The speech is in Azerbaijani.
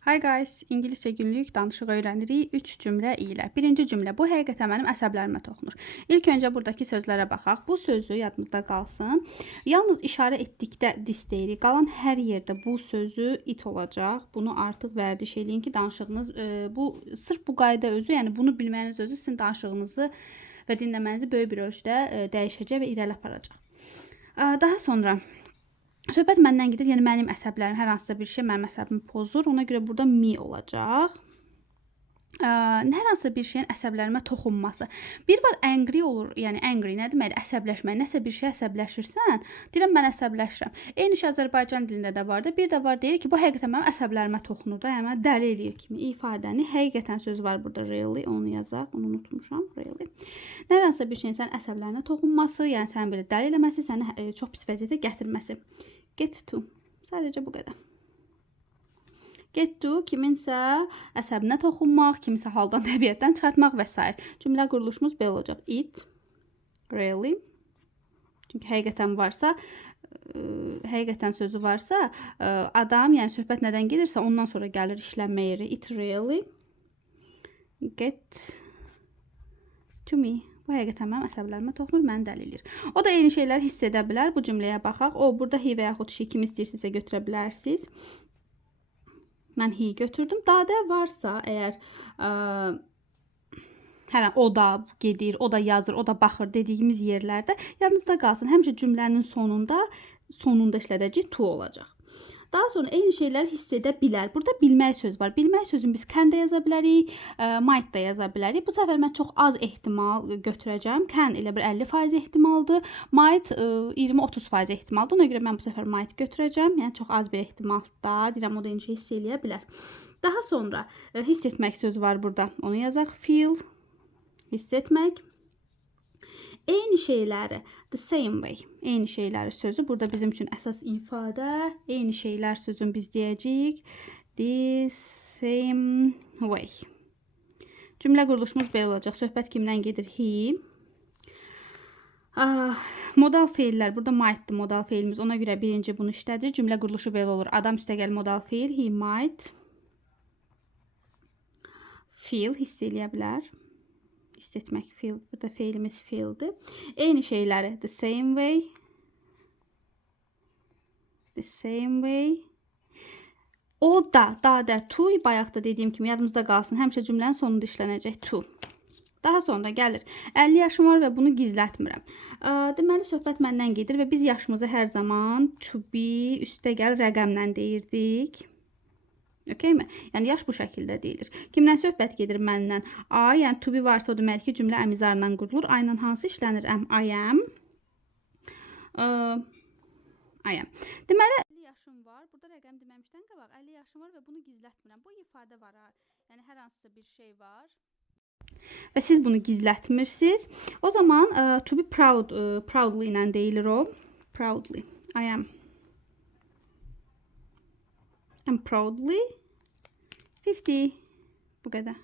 Hi guys, İngiliscə günlük danışıq öyrənirik 3 cümlə ilə. Birinci cümlə, bu həqiqətən mənim əsəblərimə toxunur. İlk öncə buradakı sözlərə baxaq. Bu sözü yadımızda qalsın. Yalnız işarə etdikdə this deyirik. Qalan hər yerdə bu sözü it olacaq. Bunu artıq vərdiş eləyin ki, danışığınız sırf bu qayda özü, yəni bunu bilməyiniz özü sizin danışığınızı və dinləmənizi böyük bir ölçüdə dəyişəcək və irəli aparacaq. Daha sonra söhbət məndən gedir, yəni mənim əsəblərim, hər hansısa bir şey mənim əsəbimi pozur. Ona görə burada me olacaq. Hər hansısa bir şeyin əsəblərimə toxunması. Bir var angry olur, yəni angry nə deməkdir? Əsəbləşmək. Nəsə bir şey əsəbləşirsən, deyirəm mən əsəbləşirəm. Eyni şey Azərbaycan dilində də var da. Bir də var deyir ki, bu həqiqətən mənim əsəblərimə toxunur da, yəni mənə dəli eləyir kimi ifadəni. Həqiqətən söz var burada really, onu yazaq, onu unutmuşam, really. Hər hansısa bir şeyin sənin əsəblərinə toxunması, yəni sənin belə dəli eləməsi, səni çox pis vəziyyətə gətirməsi. Get to. Sadəcə bu qədər. Get to kiminsə əsəbinə toxunmaq, kiminsə haldan təbiətdən çıxartmaq və s. Cümlə quruluşumuz belə olacaq. It, really. Çünki həqiqətən varsa, həqiqətən sözü varsa, adam, yəni söhbət nədən gedirsə, ondan sonra gəlir işlənmə yeri. It really. Get to me. Bu həqiqətən mənim əsəblərimə toxunur, məni dəli eləyir. O da eyni şeyləri hiss edə bilər. Bu cümləyə baxaq. O, burada he və yaxud she kimi istəyirsinizsə götürə bilərsiniz. Mən he götürdüm. Dadə varsa, əgər o da gedir, o da yazır, o da baxır dediyimiz yerlərdə yadınızda qalsın. Həmişə cümlənin sonunda işlədəcək to olacaq. Daha sonra eyni şeyləri hiss edə bilər. Burada bilmək söz var. Bilmək sözünü biz can da yaza bilərik, might da yaza bilərik. Bu səfər mən çox az ehtimal götürəcəm. Can elə bir 50% ehtimaldır. Might 20-30% ehtimaldır. Ona görə mən bu səfər might götürəcəm. Yəni çox az bir ehtimal da. Deyirəm, o da eyni şey hiss eləyə bilər. Daha sonra hiss etmək sözü var burada. Onu yazaq. Feel, hiss etmək. Eyni şeyləri, the same way, eyni şeyləri sözü burada bizim üçün əsas ifadə. Eyni şeylər sözün biz deyəcəyik. The same way. Cümlə quruluşumuz belə olacaq. Söhbət kimdən gedir? He. Modal feillər. Burada might'dır modal feilimiz. Ona görə birinci bunu işlədir. Cümlə quruluşu belə olur. Adam üstəgəl modal feil. He might feel, hiss eləyə bilər. Hiss etmək, feel. Burada feilimiz feeldir. Eyni şeyləri the same way. The same way. O da, to, bayaqda dediyim kimi yadımızda qalsın. Həmişə cümlənin sonunda işlənəcək to. Daha sonra gəlir. 50 yaşım var və bunu gizlətmirəm. Deməli, söhbət məndən gedir və biz yaşımızı hər zaman to be üstəgəl rəqəmlə deyirdik. Okay mi? Yəni yaş bu şəkildə deyilir. Kimdən söhbət gedir? Məndən. I, yəni to be varsa o deməli ki, cümlə əmizarla qurulur. I ilə hansı işlənir? I am. I am. Deməli 50 yaşım var. Burada rəqəm deməmişdən qabaq 50 yaşım var və bunu gizlətmirəm. Bu ifadə var ha. Yəni hər hansısa bir şey var və siz bunu gizlətmirsiniz. O zaman to be proud, proudly ilə deyilir o. Proudly. I am. I'm proudly 50. Bu qədər.